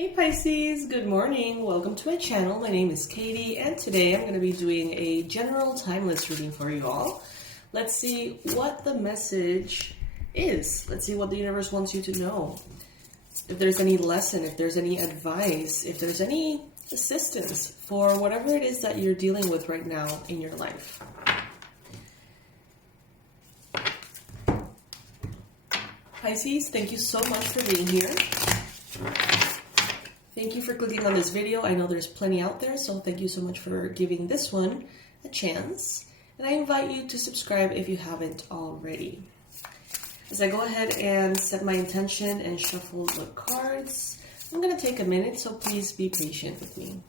Hey Pisces, good morning. Welcome to my channel. My name is Katie and today I'm going to be doing a general timeless reading for you all. Let's see what the message is. Let's see what the universe wants you to know. If there's any lesson, if there's any advice, if there's any assistance for whatever it is that you're dealing with right now in your life. Pisces, thank you so much for being here. Thank you for clicking on this video. I know there's plenty out there, so thank you so much for giving this one a chance. And I invite you to subscribe if you haven't already. As I go ahead and set my intention and shuffle the cards, I'm going to take a minute, so please be patient with me.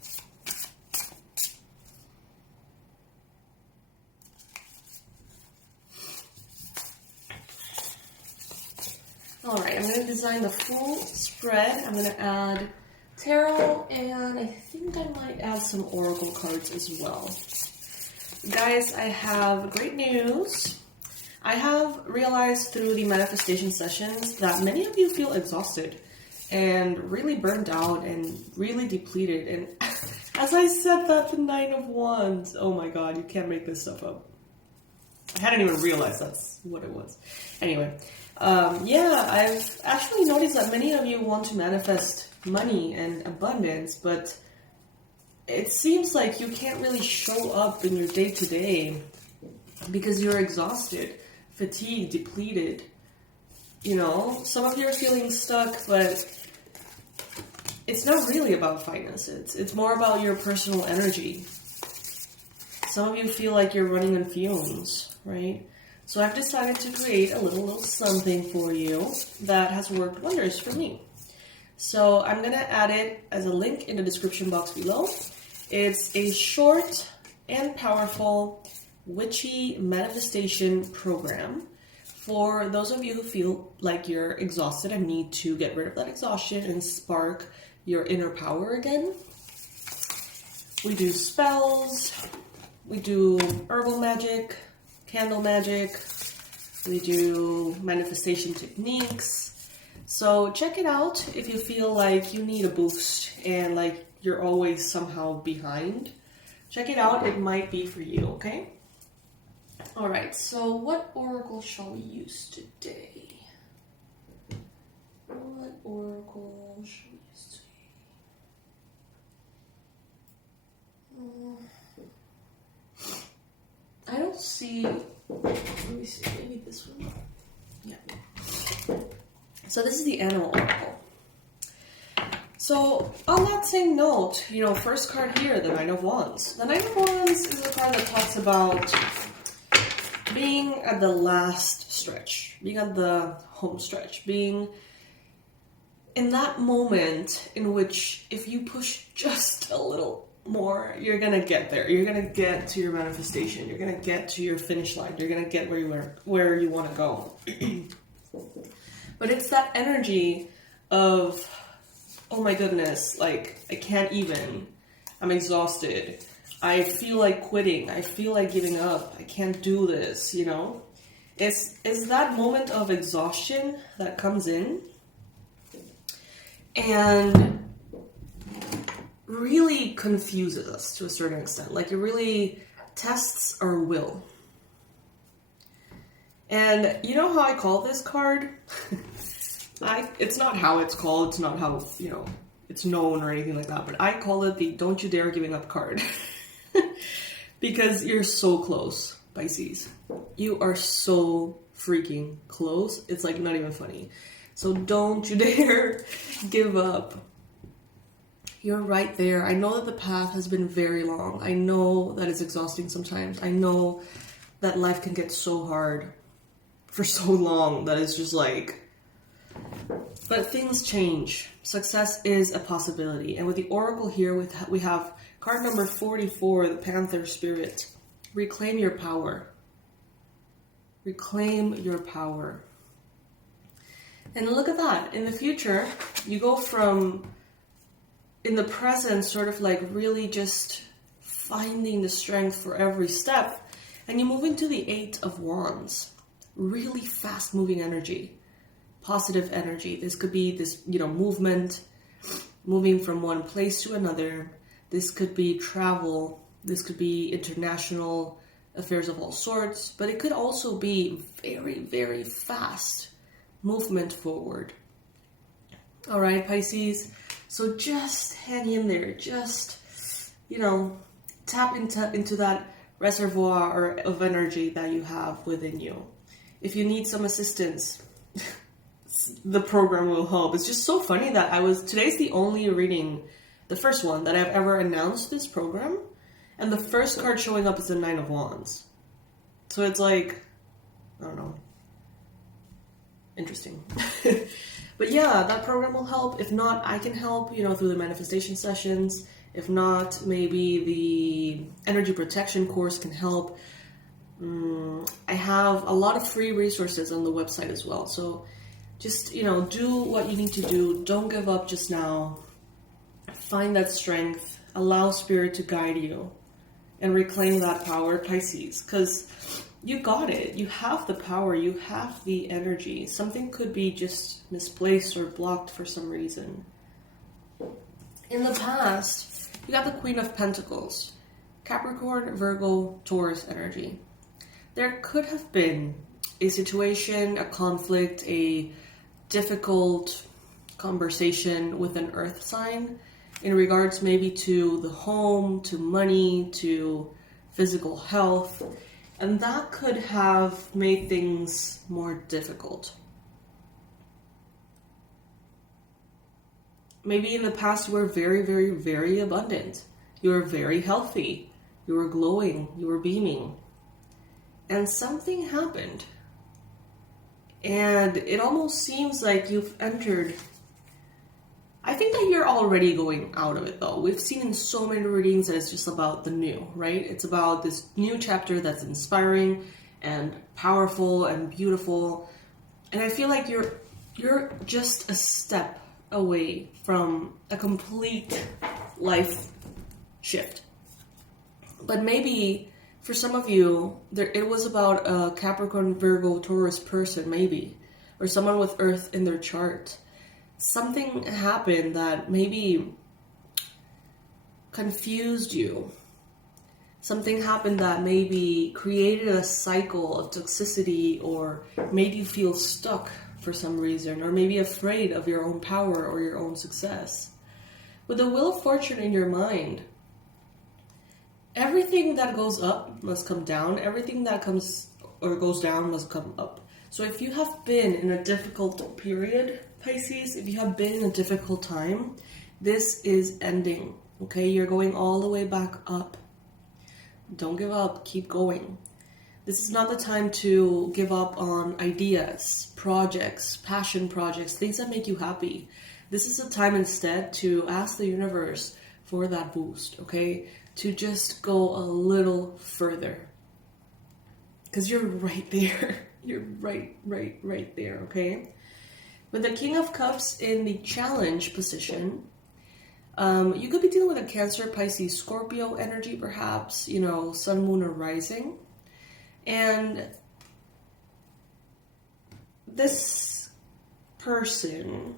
Alright, I'm going to design the full spread. I'm going to add tarot, and I think I might add some oracle cards as well. Guys, I have great news. I have realized through the manifestation sessions that many of you feel exhausted and really burned out and really depleted. And as I said that, the Nine of Wands, oh my god, you can't make this stuff up. I hadn't even realized that's what it was. Anyway, yeah, I've actually noticed that many of you want to manifest money and abundance, but it seems like you can't really show up in your day-to-day because you're exhausted, fatigued, depleted. You know, some of you are feeling stuck, but it's not really about finances. It's more about your personal energy. Some of you feel like you're running on fumes, right? So I've decided to create a little something for you that has worked wonders for me. So I'm going to add it as a link in the description box below. It's a short and powerful witchy manifestation program for those of you who feel like you're exhausted and need to get rid of that exhaustion and spark your inner power again. We do spells, we do herbal magic, candle magic, we do manifestation techniques. So check it out if you feel like you need a boost and like you're always somehow behind. Check it out, it might be for you, okay? Alright, so what oracle shall we use today? What oracle shall we use today? I don't see... Let me see, maybe this one? Yeah. So this is the Animal Oracle. So on that same note, you know, first card here, the Nine of Wands. The Nine of Wands is a card that talks about being at the last stretch, being at the home stretch, being in that moment in which if you push just a little more, you're gonna get there. You're gonna get to your manifestation. You're gonna get to your finish line. You're gonna get where you want to go. But it's that energy of, oh my goodness, like, I can't even. I'm exhausted. I feel like quitting. I feel like giving up. I can't do this, you know? It's that moment of exhaustion that comes in and really confuses us to a certain extent. Like, it really tests our will. And you know how I call this card? It's not how it's called, it's not how, you know, it's known or anything like that, but I call it the Don't You Dare Giving Up card. Because you're so close, Pisces. You are so freaking close. It's like not even funny. So don't you dare give up. You're right there. I know that the path has been very long. I know that it's exhausting sometimes. I know that life can get so hard for so long that it's just like... But things change. Success is a possibility. And with the Oracle here, we have card number 44, the Panther Spirit. Reclaim your power. Reclaim your power. And look at that. In the future, you go from, in the present, sort of like really just finding the strength for every step. And you move into the Eight of Wands. Really fast moving energy. Positive energy. This could be this, you know, movement. moving from one place to another. This could be travel. This could be international affairs of all sorts, but it could also be very, very fast movement forward. All right, Pisces. So just hang in there. Just, tap into that reservoir of energy that you have within you. If you need some assistance, the program will help. It's just so funny that today's the only reading, the first one that I've ever announced this program, and the first card showing up is the Nine of Wands. So it's like, I don't know, interesting. But yeah, that program will help. If not, I can help, through the manifestation sessions. If not, maybe the energy protection course can help. I have a lot of free resources on the website as well. So just, do what you need to do. Don't give up just now. Find that strength. Allow Spirit to guide you and reclaim that power, Pisces. Because you got it. You have the power. You have the energy. Something could be just misplaced or blocked for some reason. In the past, you got the Queen of Pentacles. Capricorn, Virgo, Taurus energy. There could have been a situation, a conflict, a difficult conversation with an earth sign in regards maybe to the home, to money, to physical health. And that could have made things more difficult. Maybe in the past you were very, very, very abundant. You were very healthy. You were glowing. You were beaming. And something happened. And it almost seems like you've entered. I think that you're already going out of it though. We've seen in so many readings that it's just about the new, right? It's about this new chapter that's inspiring and powerful and beautiful. And I feel like you're just a step away from a complete life shift. But maybe for some of you, it was about a Capricorn, Virgo, Taurus person, maybe, or someone with Earth in their chart. Something happened that maybe confused you. Something happened that maybe created a cycle of toxicity or made you feel stuck for some reason, or maybe afraid of your own power or your own success. With the Wheel of Fortune in your mind, everything that goes up must come down. Everything that comes or goes down must come up. So if you have been in a difficult period, Pisces, if you have been in a difficult time, this is ending, okay? You're going all the way back up. Don't give up. Keep going. This is not the time to give up on ideas, projects, passion projects, things that make you happy. This is a time instead to ask the universe for that boost, okay? To just go a little further. Because you're right there. You're right there, okay? With the King of Cups in the challenge position, you could be dealing with a Cancer, Pisces, Scorpio energy, perhaps, Sun, Moon, or Rising. And this person,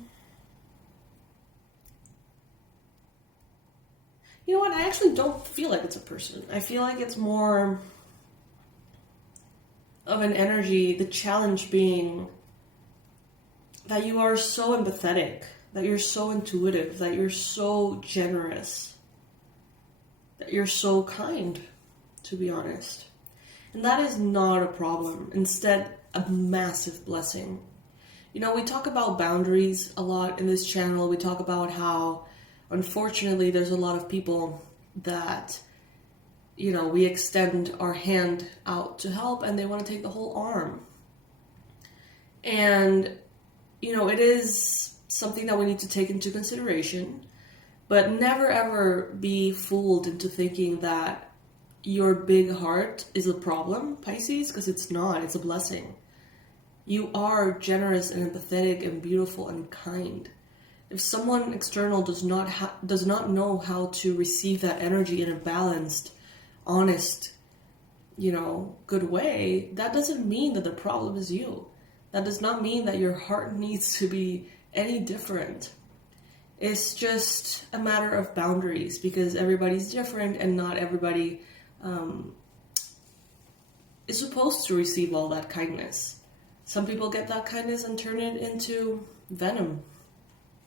you know what? I actually don't feel like it's a person. I feel like it's more of an energy, the challenge being that you are so empathetic, that you're so intuitive, that you're so generous, that you're so kind, to be honest. And that is not a problem. Instead, a massive blessing. We talk about boundaries a lot in this channel. We talk about how, unfortunately, there's a lot of people that, we extend our hand out to help and they want to take the whole arm. And, it is something that we need to take into consideration, but never ever be fooled into thinking that your big heart is a problem, Pisces, because it's not. It's a blessing. You are generous and empathetic and beautiful and kind. If someone external does not know how to receive that energy in a balanced, honest, good way, that doesn't mean that the problem is you. That does not mean that your heart needs to be any different. It's just a matter of boundaries, because everybody's different and not everybody is supposed to receive all that kindness. Some people get that kindness and turn it into venom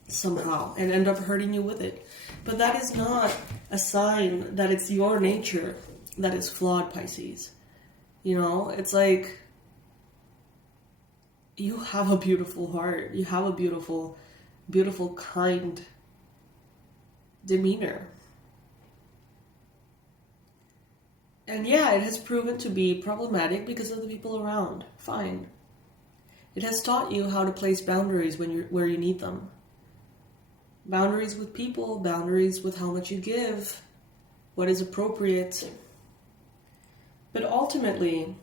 somehow and end up hurting you with it. But that is not a sign that it's your nature that is flawed, Pisces. You know, it's like, you have a beautiful heart. You have a beautiful, beautiful, kind demeanor. And yeah, it has proven to be problematic because of the people around. Fine. It has taught you how to place boundaries where you need them. Boundaries with people, boundaries with how much you give, what is appropriate. But ultimately,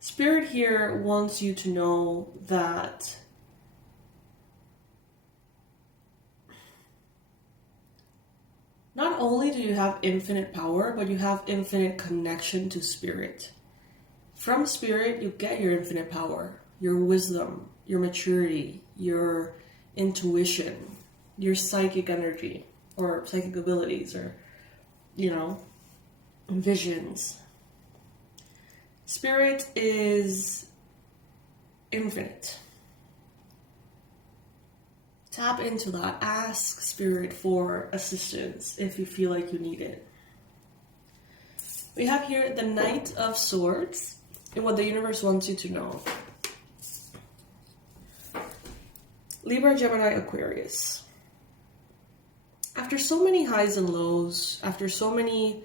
Spirit here wants you to know that not only do you have infinite power, but you have infinite connection to Spirit. From Spirit, you get your infinite power, your wisdom, your maturity, your intuition, your psychic energy, or psychic abilities, or, you know, visions. Spirit is infinite. Tap into that. Ask Spirit for assistance if you feel like you need it. We have here the Knight of Swords and what the universe wants you to know. Libra, Gemini, Aquarius. After so many highs and lows, after so many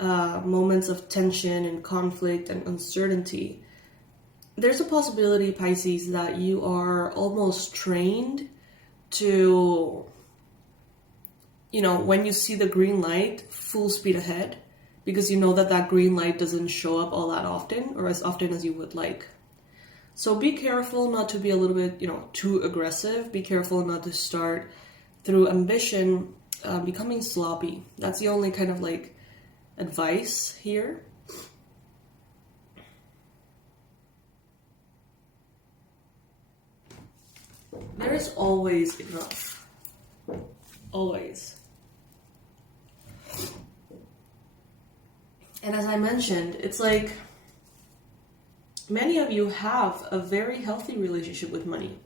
moments of tension and conflict and uncertainty, there's a possibility, Pisces, that you are almost trained to, you know, when you see the green light, full speed ahead, because you know that that green light doesn't show up all that often, or as often as you would like. So be careful not to be a little bit, you know, too aggressive. Be careful not to start through ambition becoming sloppy. That's the only kind of like advice here. There is always enough. Always. And as I mentioned, it's like many of you have a very healthy relationship with money.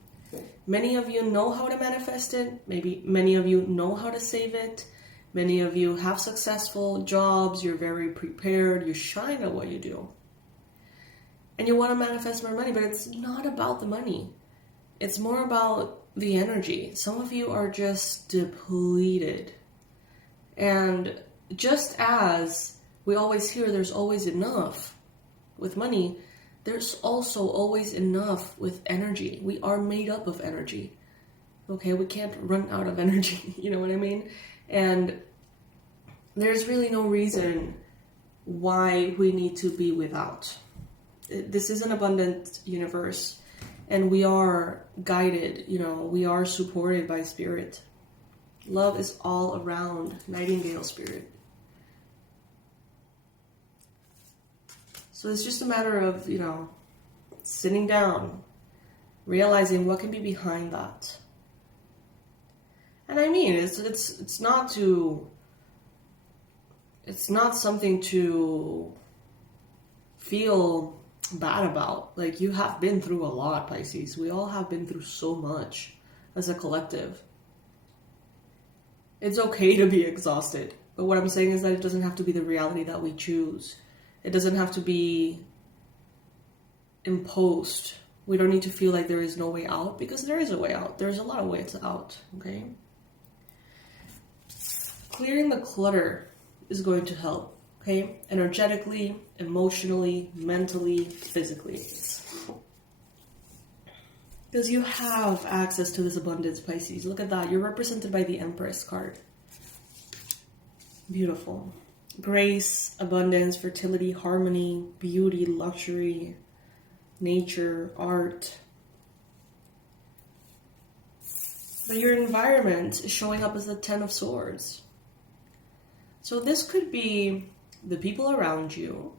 Many of you know how to manifest it. Maybe many of you know how to save it. Many of you have successful jobs. You're very prepared. You shine at what you do. And you want to manifest more money, but it's not about the money. It's more about the energy. Some of you are just depleted. And just as we always hear there's always enough with money, there's also always enough with energy. We are made up of energy. Okay, we can't run out of energy, you know what I mean? And there's really no reason why we need to be without. This is an abundant universe, and we are guided, you know, we are supported by Spirit. Love is all around, Nightingale Spirit. So it's just a matter of, you know, sitting down, realizing what can be behind that. And I mean, it's not something to feel bad about. Like, you have been through a lot, Pisces. We all have been through so much as a collective. It's okay to be exhausted. But what I'm saying is that it doesn't have to be the reality that we choose. It doesn't have to be imposed. We don't need to feel like there is no way out, because there is a way out. There's a lot of ways out, okay? Clearing the clutter is going to help, okay? Energetically, emotionally, mentally, physically. Because you have access to this abundance, Pisces. Look at that. You're represented by the Empress card. Beautiful. Grace, abundance, fertility, harmony, beauty, luxury, nature, art. But your environment is showing up as the Ten of Swords. So this could be the people around you.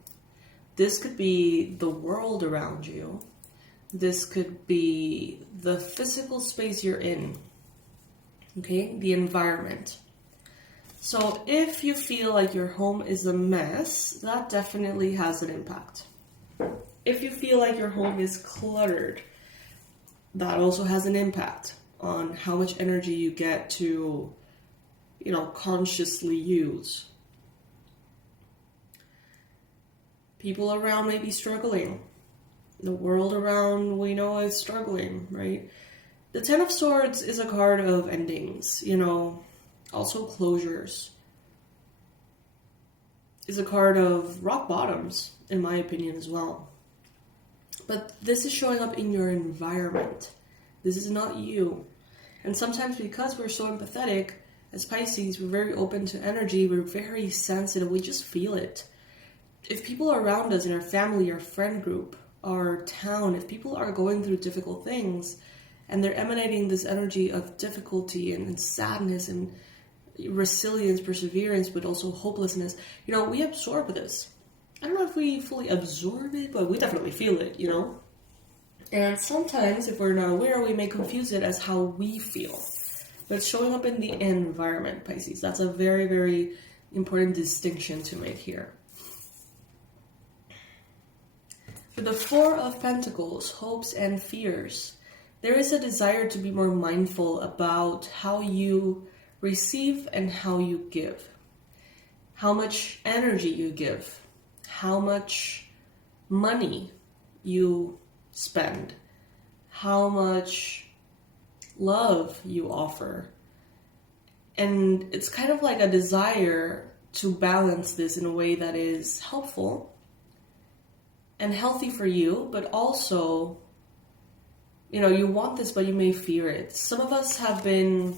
This could be the world around you. This could be the physical space you're in. Okay, the environment. So if you feel like your home is a mess, that definitely has an impact. If you feel like your home is cluttered, that also has an impact on how much energy you get to, consciously use. People around may be struggling. The world around, we know, is struggling, right? The Ten of Swords is a card of endings, also closures. Is a card of rock bottoms, in my opinion, as well. But this is showing up in your environment. This is not you. And sometimes because we're so empathetic, as Pisces, we're very open to energy, we're very sensitive, we just feel it. If people around us in our family, our friend group, our town, if people are going through difficult things and they're emanating this energy of difficulty and sadness and resilience, perseverance, but also hopelessness, we absorb this. I don't know if we fully absorb it, but we definitely feel it, And sometimes, if we're not aware, we may confuse it as how we feel. But it's showing up in the environment, Pisces. That's a very, very important distinction to make here. For the Four of Pentacles, hopes and fears, there is a desire to be more mindful about how you receive and how you give. How much energy you give. How much money you spend. How much love you offer. And it's kind of like a desire to balance this in a way that is helpful and healthy for you, but also, you want this, but you may fear it. Some of us have been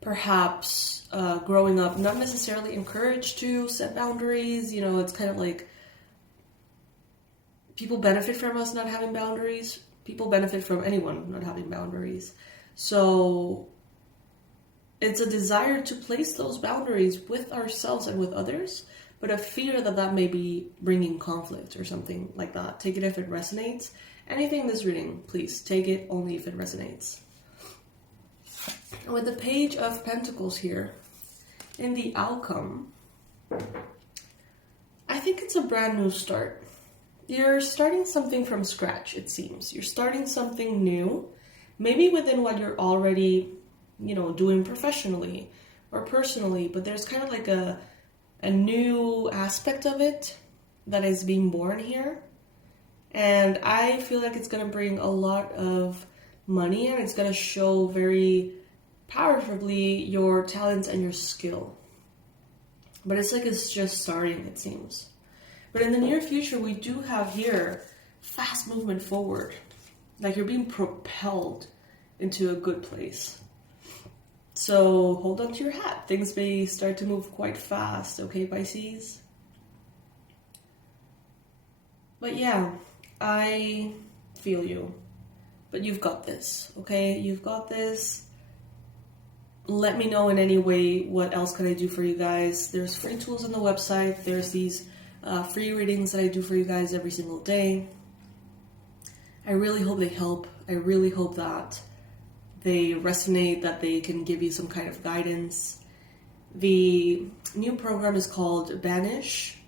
perhaps growing up not necessarily encouraged to set boundaries. It's kind of like people benefit from us not having boundaries. People benefit from anyone not having boundaries. So it's a desire to place those boundaries with ourselves and with others, but a fear that may be bringing conflict or something like that. Take it if it resonates. Anything in this reading, please take it only if it resonates. With the Page of Pentacles here, in the outcome, I think it's a brand new start. You're starting something from scratch, it seems. You're starting something new, maybe within what you're already, doing professionally or personally, but there's kind of like a new aspect of it that is being born here. And I feel like it's going to bring a lot of money, and it's going to show very powerfully your talents and your skill. But it's like it's just starting, it seems. But in the near future, we do have here fast movement forward. Like you're being propelled into a good place. So hold on to your hat. Things may start to move quite fast, okay, Pisces? But yeah, I feel you. But you've got this, okay? You've got this. Let me know in any way what else can I do for you guys. There's free tools on the website. There's these free readings that I do for you guys every single day. I really hope they help. I really hope that they resonate, that they can give you some kind of guidance. The new program is called Banish,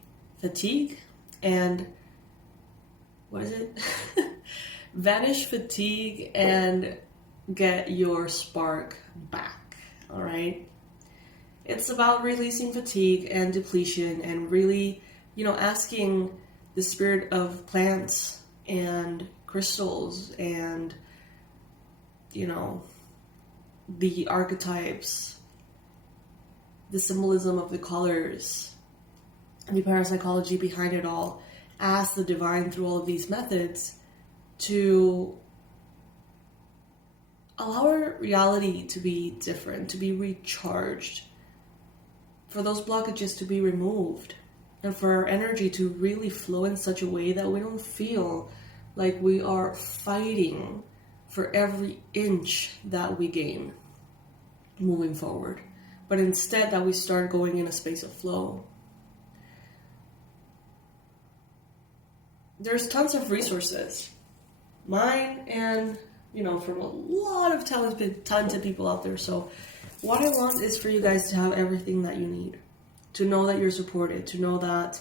Fatigue, and what is it? Banish Fatigue and Get Your Spark Back, all right? It's about releasing fatigue and depletion and really, asking the spirit of plants and crystals and, the archetypes, the symbolism of the colors, and the parapsychology behind it all, ask the divine through all of these methods to allow our reality to be different, to be recharged, for those blockages to be removed, and for our energy to really flow in such a way that we don't feel like we are fighting for every inch that we gain moving forward, but instead that we start going in a space of flow. There's tons of resources, mine and you know, from a lot of talented people out there. So what I want is for you guys to have everything that you need, to know that you're supported, to know that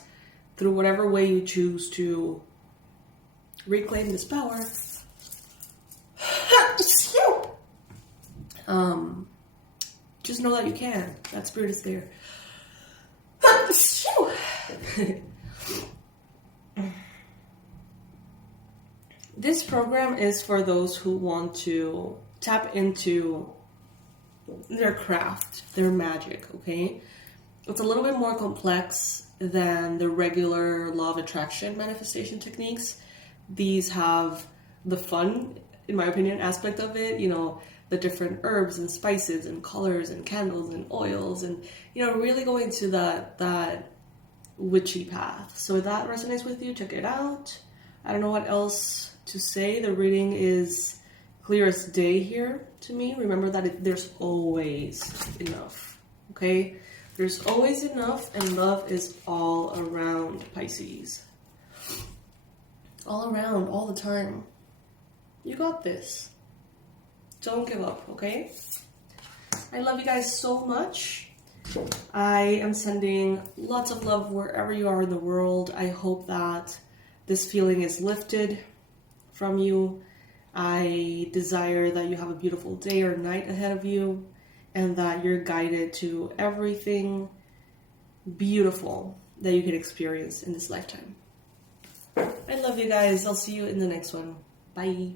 through whatever way you choose to reclaim this power, just know that you can. That spirit is there. This program is for those who want to tap into their craft, their magic, okay? It's a little bit more complex than the regular law of attraction manifestation techniques. These have the fun, in my opinion, aspect of it, you know, the different herbs and spices and colors and candles and oils and, you know, really going to that witchy path. So if that resonates with you, check it out. I don't know what else to say. The reading is clear as day here to me. Remember that there's always enough, okay? There's always enough, and love is all around, Pisces. All around, all the time. You got this. Don't give up, okay? I love you guys so much. I am sending lots of love wherever you are in the world. I hope that this feeling is lifted from you. I desire that you have a beautiful day or night ahead of you, and that you're guided to everything beautiful that you could experience in this lifetime. I love you guys. I'll see you in the next one. Bye.